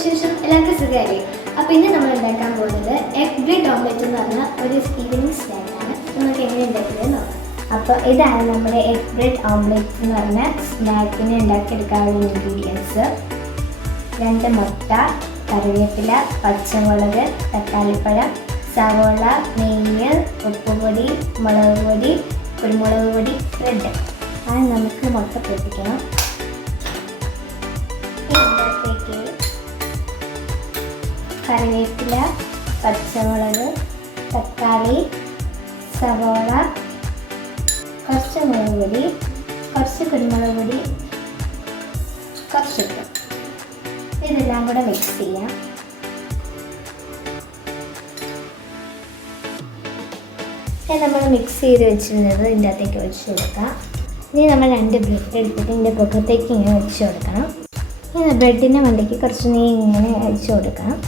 വിശേഷം? എല്ലാവർക്കും സുഖമല്ലേ? അപ്പോൾ ഇന്ന് നമ്മൾ ഉണ്ടാക്കാൻ പോകുന്നത് എഗ് ബ്രെഡ് ഓംലെറ്റ് എന്ന് പറഞ്ഞ ഒരു ഈവനിങ് സ്നാക്കാണ്. നമുക്ക് എങ്ങനെ ഉണ്ടാക്കിയത് നോക്കാം. അപ്പോൾ ഇതാണ് നമ്മുടെ എഗ് ബ്രെഡ് ഓംലെറ്റ് എന്ന് പറഞ്ഞ സ്നാക്കിന് ഉണ്ടാക്കിയെടുക്കാനുള്ള ഇൻഗ്രീഡിയൻസ്. 2 മുട്ട, കറിവേപ്പില, പച്ചമുളക്, തക്കാളിപ്പഴം, സവോള, നെയ്യ്, ഉപ്പുപൊടി, മുളക് പൊടി, കുരുമുളക് പൊടി, ബ്രെഡ്. അത് നമുക്ക് മുട്ട പൊട്ടിക്കണം. ഇതിനകത്തേക്ക് കറിവേപ്പില, പച്ചമുളക്, തക്കാളി, സവോള, കുറച്ച് മുളക് പൊടി, കുറച്ച് കുരുമുളക് പൊടി, കുറച്ച് ഉപ്പ്, ഇതെല്ലാം കൂടെ മിക്സ് ചെയ്യാം. നമ്മൾ മിക്സ് ചെയ്ത് വെച്ചിരുന്നത് ഇതിൻ്റെ അകത്തേക്ക് ഒഴിച്ച് കൊടുക്കാം. ഇനി നമ്മൾ 2 ബ്രെഡ് എടുത്തിട്ട് ഇതിൻ്റെ പുറത്തേക്ക് ഇങ്ങനെ വെച്ച് കൊടുക്കണം. ഇനി ബ്രെഡിൻ്റെ മണ്ടയ്ക്ക് കുറച്ച് നെയ്യ് ഇങ്ങനെ ഒഴിച്ച് കൊടുക്കണം.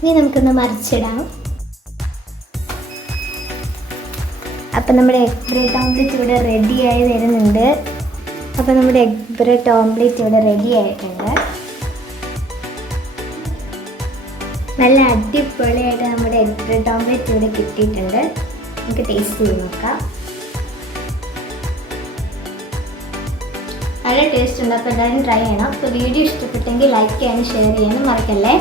ഇനി നമുക്കൊന്ന് മറിച്ചിടാം. അപ്പം നമ്മുടെ എഗ് ബ്രെഡ് ഓംലെറ്റ് ഇവിടെ റെഡി ആയി വരുന്നുണ്ട്. അപ്പം നമ്മുടെ എഗ് ബ്രെഡ് ഓംലെറ്റ് ഇവിടെ റെഡി ആയിട്ടുണ്ട്. നല്ല അടിപൊളിയായിട്ട് നമ്മുടെ എഗ് ബ്രെഡ് ഓംലെറ്റ് ഇവിടെ കിട്ടിയിട്ടുണ്ട്. നമുക്ക് ടേസ്റ്റ് ചെയ്ത് നോക്കാം. നല്ല ടേസ്റ്റ് ഉണ്ട്. അപ്പോൾ എല്ലാവരും ട്രൈ ചെയ്യണം. അപ്പോൾ വീഡിയോ ഇഷ്ടപ്പെട്ടെങ്കിൽ ലൈക്ക് ചെയ്യാനും ഷെയർ ചെയ്യാനും മറക്കല്ലേ.